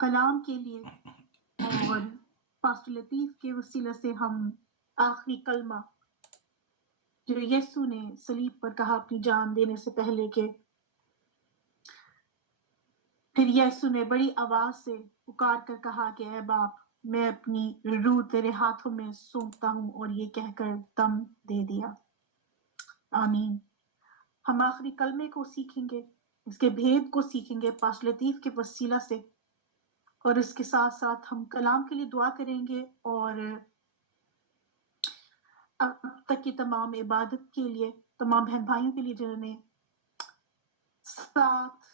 کلام کے لیے اور پاسٹر لطیف کے وسیلہ سے ہم آخری کلمہ جو یسوع نے صلیب پر کہا اپنی جان دینے سے پہلے کہ پھر یسوع نے بڑی آواز سے پکار کر کہا کہ اے باپ میں اپنی روح تیرے ہاتھوں میں سونپتا ہوں، اور یہ کہہ کر دم دے دیا۔ آمین۔ ہم آخری کلمے کو سیکھیں گے، اس کے بھید کو سیکھیں گے پاسٹر لطیف کے وسیلہ سے، اور اس کے ساتھ ساتھ ہم کلام کے لیے دعا کریں گے، اور اب تک کی تمام عبادت کے لیے، تمام بہن بھائیوں کے لیے جنہوں نے 7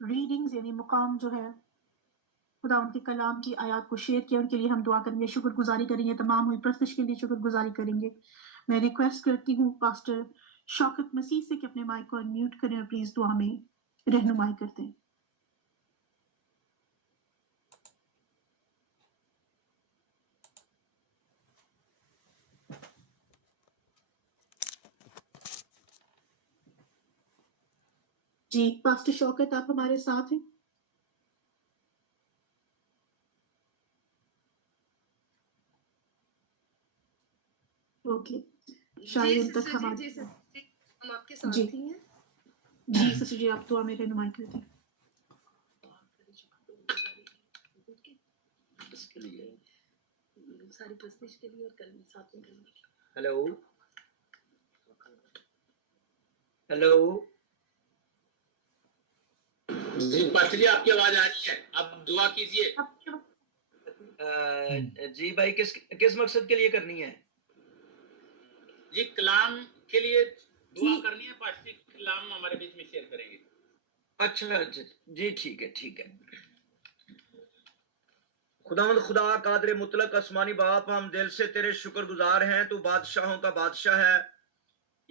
ریڈنگز یعنی مقام جو ہے خدا ان کے کلام کی آیات کو شیئر کیا، ان کے لیے ہم دعا کریں گے، شکر گزاری کریں گے، تمام ہوئی پرستش کے لیے شکر گزاری کریں گے۔ میں ریکویسٹ کرتی ہوں پاسٹر شوکت مسیح سے کہ اپنے مائک کو انمیوٹ کریں اور پلیز دعا میں رہنمائی کرتے ہیں۔ جی پاسٹر شوکت آپ ہمارے ساتھ ہیں؟ اوکے، شاید تک ہم آپ کے ساتھ ہی ہیں۔ جی سسٹر جی آپ دعا میں رہنمائی کرتے ہیں۔ ساری پرستش کے لیے اور کلمے ساتھ میں کریں گے۔ ہیلو ہیلو جی پاسٹر جی آپ کی آواز آ رہی ہے، آپ دعا کیجئے۔ جی بھائی کس مقصد کے لیے کرنی ہے؟ جی کلام کے لیے دعا کرنی ہے، پاسٹر جی کلام ہمارے بیچ میں شیئر کریں گے۔ اچھا جی ٹھیک ہے۔ خداوند خدا قادر مطلق آسمانی باپ، ہم دل سے تیرے شکر گزار ہیں، تو بادشاہوں کا بادشاہ ہے۔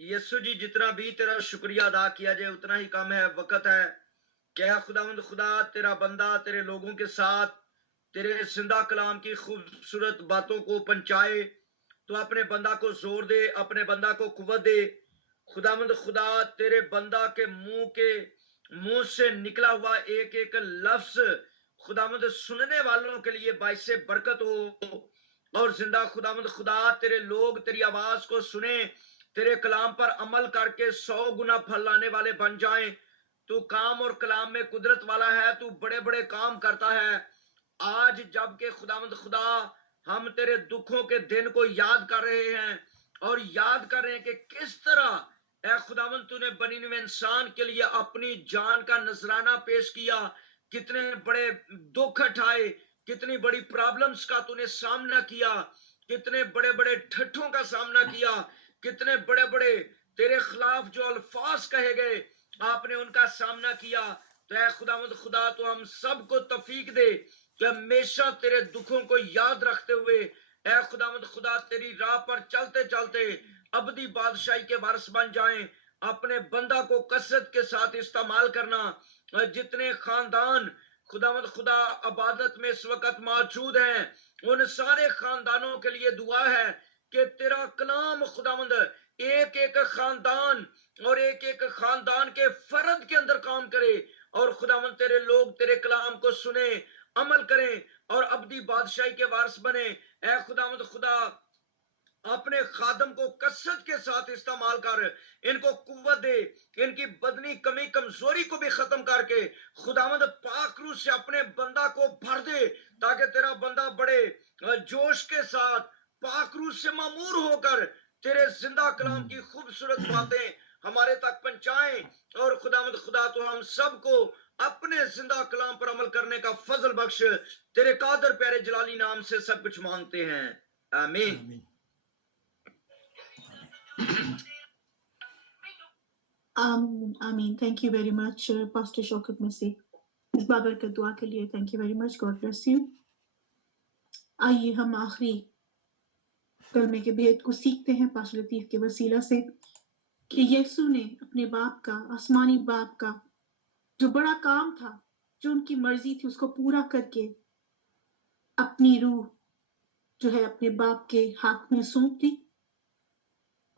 یسوع جی جتنا بھی تیرا شکریہ ادا کیا جائے اتنا ہی کم ہے، وقت ہے کہ خداوند خدا تیرا بندہ تیرے لوگوں کے ساتھ تیرے زندہ کلام کی خوبصورت باتوں کو پہنچائے، تو اپنے بندہ کو زور دے، اپنے بندہ کو قوت دے۔ خداوند خدا تیرے بندہ کے منہ سے نکلا ہوا ایک ایک لفظ خداوند سننے والوں کے لیے باعث برکت ہو، اور زندہ خداوند خدا تیرے لوگ تیری آواز کو سنیں، تیرے کلام پر عمل کر کے 100 گنا پھل لانے والے بن جائیں۔ تو کام اور کلام میں قدرت والا ہے، تو بڑے بڑے کام کرتا ہے۔ آج جب کہ خداوند خدا ہم تیرے دکھوں کے دن کو یاد کر رہے ہیں، اور یاد کر رہے ہیں کہ کس طرح اے خداوند تو نے بنی نوع انسان کے لیے اپنی جان کا نذرانہ پیش کیا، کتنے بڑے دکھ اٹھائے، کتنی بڑی پرابلمز کا تو نے سامنا کیا، کتنے بڑے بڑے ٹھٹھوں کا سامنا کیا، کتنے بڑے بڑے تیرے خلاف جو الفاظ کہے گئے آپ نے ان کا سامنا کیا۔ تو اے خداوند خدا تو ہم سب کو توفیق دے کہ ہمیشہ تیرے دکھوں کو یاد رکھتے ہوئے اے خداوند خدا تیری راہ پر چلتے چلتے ابدی بادشاہی کے وارث بن جائیں۔ اپنے بندہ کو کثرت کے ساتھ استعمال کرنا۔ جتنے خاندان خداوند خدا عبادت میں اس وقت موجود ہیں، ان سارے خاندانوں کے لیے دعا ہے کہ تیرا کلام خداوند ایک ایک خاندان اور ایک ایک خاندان کے فرد کے اندر کام کرے، اور خداوند تیرے لوگ تیرے کلام کو سنیں، عمل کریں اور ابدی بادشاہی کے وارث بنے۔ اے خداوند خدا اپنے خادم کو کثرت کے ساتھ استعمال کر، ان کو قوت دے، ان کی بدنی کمی کمزوری کو بھی ختم کر کے خداوند پاک روح سے اپنے بندہ کو بھر دے، تاکہ تیرا بندہ بڑے جوش کے ساتھ پاک روح سے معمور ہو کر تیرے زندہ کلام کی خوبصورت باتیں ہمارے تک پہنچائیں۔ اور خداوند خدا تو ہم سب کو اپنے زندہ کلام پر عمل کرنے کا فضل بخش، تیرے قادر پیارے جلالی نام سے سب کچھ مانگتے ہیں، آمین۔ آمین۔ Thank you very much pastor Shaukat Masih اس بابرکت دعا کے لیے، thank you very much, God bless you. آئیے ہم آخری کلمے کے بھید کو سیکھتے ہیں پاسٹر لطیف کے وسیلہ سے، کہ یسوع نے اپنے باپ کا، آسمانی باپ کا جو بڑا کام تھا، جو ان کی مرضی تھی، اس کو پورا کر کے اپنی روح جو ہے اپنے باپ کے ہاتھ میں سونپ دی۔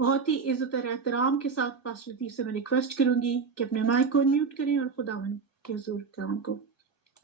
بہت ہی عزت اور احترام کے ساتھ پاسٹر لطیف سے میں ریکویسٹ کروں گی کہ اپنے مائک کو میوٹ کریں اور خداوند کے حضور کلام کو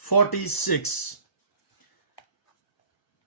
46।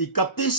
31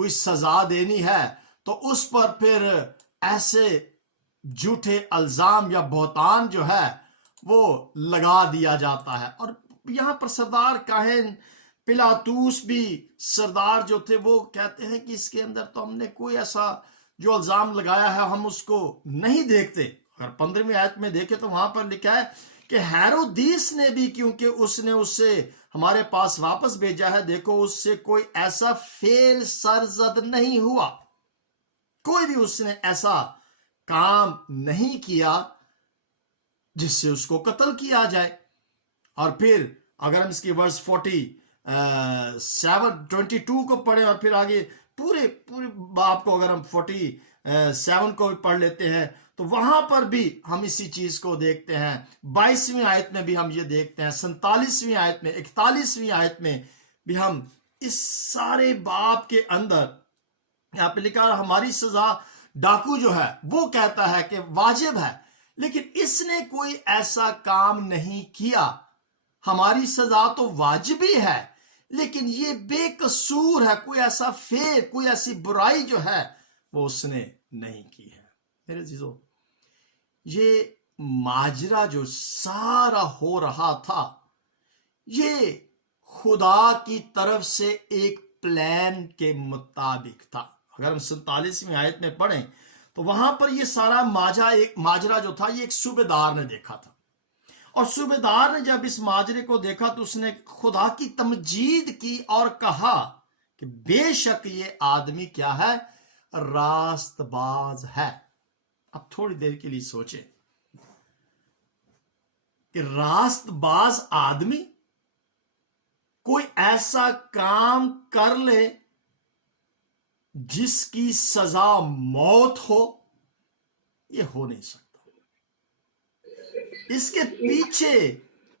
کوئی سزا دینی ہے تو اس پر پھر ایسے جھوٹے الزام یا بہتان جو ہے وہ لگا دیا جاتا ہے. اور یہاں پر سردار کاہن پلاطوس بھی سردار جو تھے وہ کہتے ہیں کہ اس کے اندر تو ہم نے کوئی ایسا جو الزام لگایا ہے ہم اس کو نہیں دیکھتے. اگر 15ویں آیت میں دیکھیں تو وہاں پر لکھا ہے کہ ہیرودیس نے بھی کیونکہ اس نے اسے ہمارے پاس واپس بھیجا ہے، دیکھو اس سے کوئی ایسا فعل سرزد نہیں ہوا، کوئی بھی اس نے ایسا کام نہیں کیا جس سے اس کو قتل کیا جائے. اور پھر اگر ہم اس کی ورس 22 کو پڑھیں اور پھر آگے پورے باب کو اگر ہم 47 کو بھی پڑھ لیتے ہیں تو وہاں پر بھی ہم اسی چیز کو دیکھتے ہیں. 22ویں آیت میں بھی ہم یہ دیکھتے ہیں، 47ویں آیت میں، 41ویں آیت میں بھی ہم اس سارے باب کے اندر یہاں پہ لکھا ہماری سزا ڈاکو جو ہے وہ کہتا ہے کہ واجب ہے، لیکن اس نے کوئی ایسا کام نہیں کیا. ہماری سزا تو واجب ہی ہے لیکن یہ بے قصور ہے، کوئی ایسا فعل، کوئی ایسی برائی جو ہے وہ اس نے نہیں کی ہے. میرے عزیزو، یہ ماجرا جو سارا ہو رہا تھا یہ خدا کی طرف سے ایک پلان کے مطابق تھا. اگر ہم 47ویں آیت میں پڑھیں تو وہاں پر یہ سارا ماجرا جو تھا یہ ایک صوبیدار نے دیکھا تھا، اور صوبیدار نے جب اس ماجرے کو دیکھا تو اس نے خدا کی تمجید کی اور کہا کہ بے شک یہ آدمی کیا ہے، راست باز ہے. اب تھوڑی دیر کے لیے سوچیں کہ راست باز آدمی کوئی ایسا کام کر لے جس کی سزا موت ہو، یہ ہو نہیں سکتا. اس کے پیچھے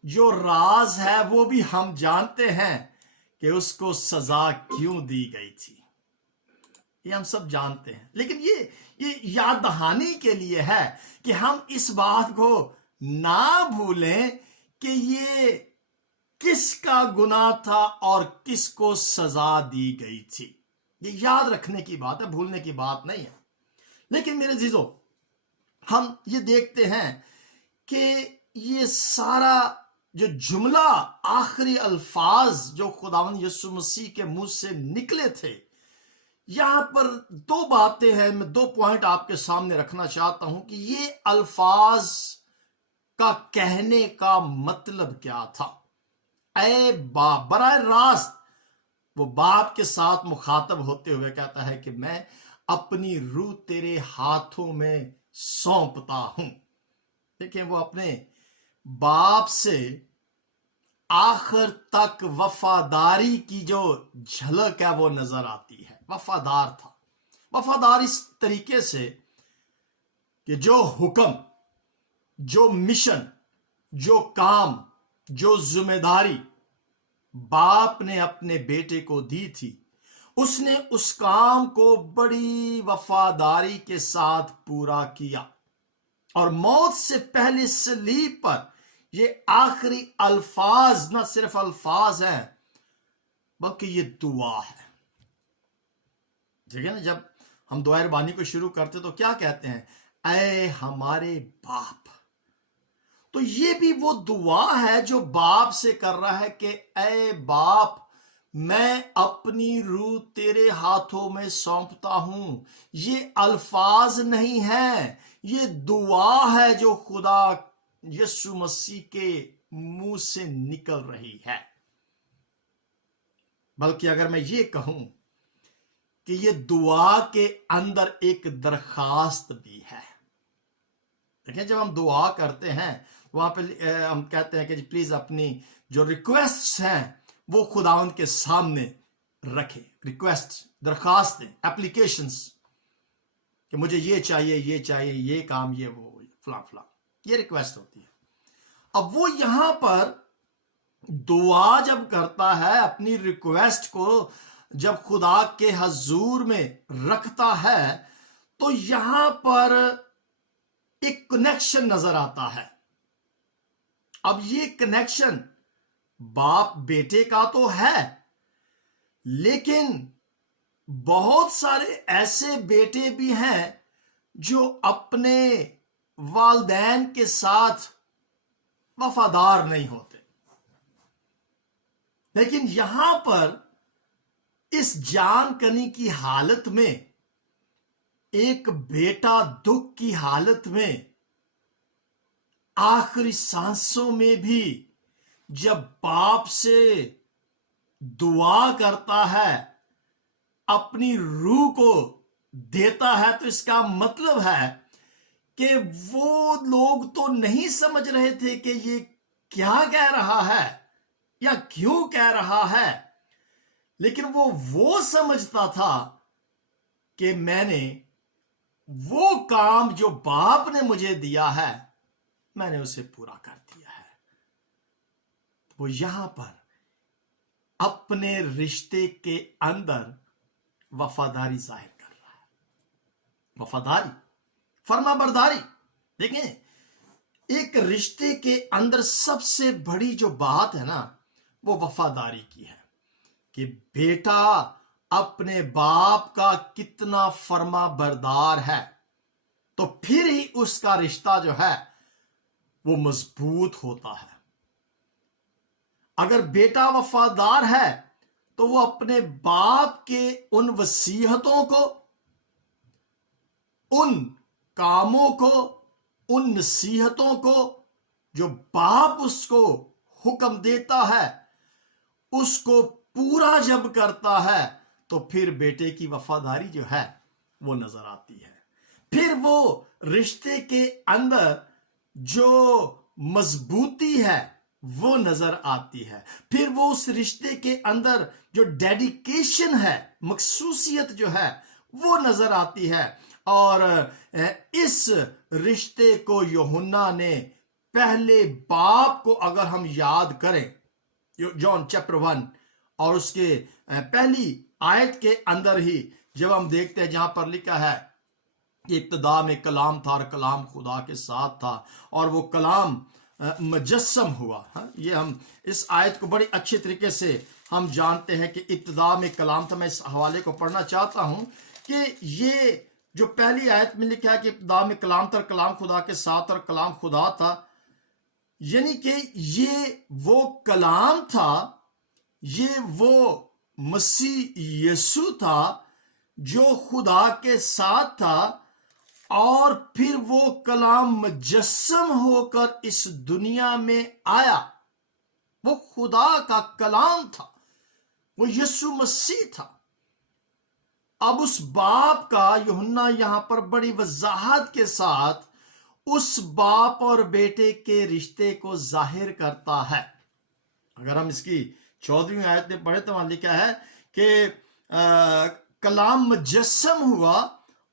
جو راز ہے وہ بھی ہم جانتے ہیں کہ اس کو سزا کیوں دی گئی تھی، یہ ہم سب جانتے ہیں. لیکن یہ یاد دہانی کے لیے ہے کہ ہم اس بات کو نہ بھولیں کہ یہ کس کا گناہ تھا اور کس کو سزا دی گئی تھی. یہ یاد رکھنے کی بات ہے، بھولنے کی بات نہیں ہے. لیکن میرے عزیزو، ہم یہ دیکھتے ہیں کہ یہ سارا جو جملہ، آخری الفاظ جو خداوند یسوع مسیح کے منہ سے نکلے تھے، یہاں پر دو باتیں ہیں، میں 2 پوائنٹ آپ کے سامنے رکھنا چاہتا ہوں کہ یہ الفاظ کا کہنے کا مطلب کیا تھا. اے باپ، براہ راست وہ باپ کے ساتھ مخاطب ہوتے ہوئے کہتا ہے کہ میں اپنی روح تیرے ہاتھوں میں سونپتا ہوں. دیکھیں، وہ اپنے باپ سے آخر تک وفاداری کی جو جھلک ہے وہ نظر آتی ہے. وفادار تھا، وفادار اس طریقے سے کہ جو حکم، جو مشن، جو کام، جو ذمہ داری باپ نے اپنے بیٹے کو دی تھی، اس نے اس کام کو بڑی وفاداری کے ساتھ پورا کیا. اور موت سے پہلے صلیب پر یہ آخری الفاظ نہ صرف الفاظ ہیں بلکہ یہ دعا ہے. ٹھیک ہے نا، جب ہم دعائے ربانی کو شروع کرتے تو کیا کہتے ہیں؟ اے ہمارے باپ. تو یہ بھی وہ دعا ہے جو باپ سے کر رہا ہے کہ اے باپ، میں اپنی روح تیرے ہاتھوں میں سونپتا ہوں. یہ الفاظ نہیں ہیں، یہ دعا ہے جو خدا یسوع مسیح کے منہ سے نکل رہی ہے. بلکہ اگر میں یہ کہوں کہ یہ دعا کے اندر ایک درخواست بھی ہے. دیکھیں، جب ہم دعا کرتے ہیں وہاں پہ ہم کہتے ہیں کہ جی پلیز اپنی جو ریکویسٹس ہیں وہ خداوند کے سامنے رکھیں. ریکویسٹ، درخواستیں، اپلیکیشنز، کہ مجھے یہ چاہیے، یہ چاہیے، یہ کام، یہ وہ فلاں فلاں، یہ ریکویسٹ ہوتی ہے. اب وہ یہاں پر دعا جب کرتا ہے، اپنی ریکویسٹ کو جب خدا کے حضور میں رکھتا ہے تو یہاں پر ایک کنیکشن نظر آتا ہے. اب یہ کنیکشن باپ بیٹے کا تو ہے، لیکن بہت سارے ایسے بیٹے بھی ہیں جو اپنے والدین کے ساتھ وفادار نہیں ہوتے، لیکن یہاں پر اس جان کنی کی حالت میں ایک بیٹا دکھ کی حالت میں آخری سانسوں میں بھی جب باپ سے دعا کرتا ہے، اپنی روح کو دیتا ہے، تو اس کا مطلب ہے کہ وہ لوگ تو نہیں سمجھ رہے تھے کہ یہ کیا کہہ رہا ہے یا کیوں کہہ رہا ہے، لیکن وہ سمجھتا تھا کہ میں نے وہ کام جو باپ نے مجھے دیا ہے میں نے اسے پورا کر دیا ہے۔ وہ یہاں پر اپنے رشتے کے اندر وفاداری ظاہر کر رہا ہے، وفاداری، فرما برداری۔ دیکھیں، ایک رشتے کے اندر سب سے بڑی جو بات ہے نا وہ وفاداری کی ہے، کہ بیٹا اپنے باپ کا کتنا فرما بردار ہے، تو پھر ہی اس کا رشتہ جو ہے وہ مضبوط ہوتا ہے۔ اگر بیٹا وفادار ہے تو وہ اپنے باپ کے ان وصیتوں کو، ان کاموں کو، ان نصیحتوں کو جو باپ اس کو حکم دیتا ہے، اس کو پورا جب کرتا ہے تو پھر بیٹے کی وفاداری جو ہے وہ نظر آتی ہے۔ پھر وہ رشتے کے اندر جو مضبوطی ہے وہ نظر آتی ہے، پھر وہ اس رشتے کے اندر جو ڈیڈیکیشن ہے، مخصوصیت جو ہے وہ نظر آتی ہے۔ اور اس رشتے کو یوحنا نے پہلے باپ کو اگر ہم یاد کریں، جان چیپٹر 1 اور اس کے پہلی آیت کے اندر ہی جب ہم دیکھتے ہیں جہاں پر لکھا ہے کہ ابتدا میں کلام تھا اور کلام خدا کے ساتھ تھا اور وہ کلام مجسم ہوا۔ یہ ہم اس آیت کو بڑی اچھے طریقے سے ہم جانتے ہیں کہ ابتدا میں کلام تھا۔ میں اس حوالے کو پڑھنا چاہتا ہوں کہ یہ جو پہلی آیت میں لکھا ہے کہ ابتدا میں کلام تھا اور کلام خدا کے ساتھ اور کلام خدا تھا، یعنی کہ یہ وہ کلام تھا، یہ وہ مسیح یسوع تھا جو خدا کے ساتھ تھا، اور پھر وہ کلام مجسم ہو کر اس دنیا میں آیا۔ وہ خدا کا کلام تھا، وہ یسوع مسیح تھا۔ اب اس باپ کا یوحنا یہاں پر بڑی وضاحت کے ساتھ اس باپ اور بیٹے کے رشتے کو ظاہر کرتا ہے۔ اگر ہم اس کی 14ویں آیت میں پڑھیں تو وہاں لکھا ہے کہ کلام مجسم ہوا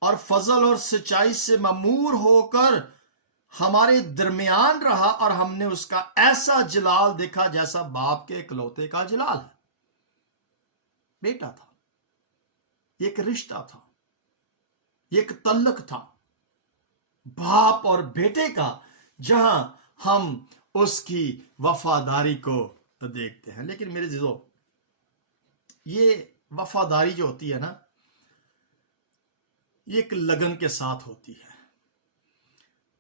اور فضل اور سچائی سے ممور ہو کر ہمارے درمیان رہا، اور ہم نے اس کا ایسا جلال دیکھا جیسا باپ کے اکلوتے کا جلال ہے۔ بیٹا تھا، یہ ایک رشتہ تھا، یہ ایک تعلق تھا باپ اور بیٹے کا، جہاں ہم اس کی وفاداری کو دیکھتے ہیں۔ لیکن میرے عزیزو، یہ وفاداری جو ہوتی ہے نا، یہ ایک لگن کے ساتھ ہوتی ہے۔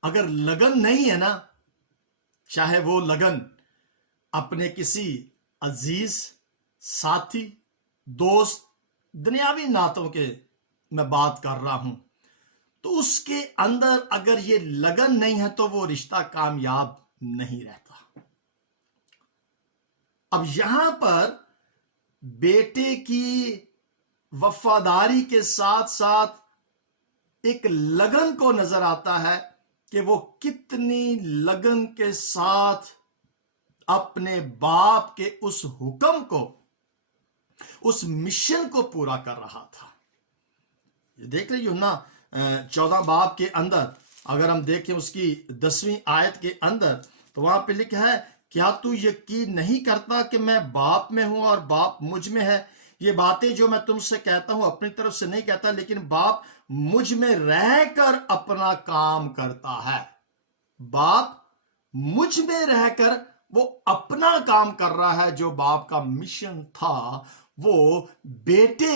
اگر لگن نہیں ہے نا، چاہے وہ لگن اپنے کسی عزیز، ساتھی، دوست، دنیاوی نعتوں کے میں بات کر رہا ہوں، تو اس کے اندر اگر یہ لگن نہیں ہے تو وہ رشتہ کامیاب نہیں رہتا۔ اب یہاں پر بیٹے کی وفاداری کے ساتھ ساتھ ایک لگن کو نظر آتا ہے کہ وہ کتنی لگن کے ساتھ اپنے باپ کے اس حکم کو، اس مشن کو پورا کر رہا تھا۔ یہ دیکھ رہے یوحنا 14 باب کے اندر اگر ہم دیکھیں اس کی 10ویں آیت کے اندر، تو وہاں پہ لکھا ہے، کیا تو یقین نہیں کرتا کہ میں باپ میں ہوں اور باپ مجھ میں ہے؟ یہ باتیں جو میں تم سے کہتا ہوں اپنی طرف سے نہیں کہتا، لیکن باپ مجھ میں رہ کر اپنا کام کرتا ہے۔ باپ مجھ میں رہ کر وہ اپنا کام کر رہا ہے۔ جو باپ کا مشن تھا وہ بیٹے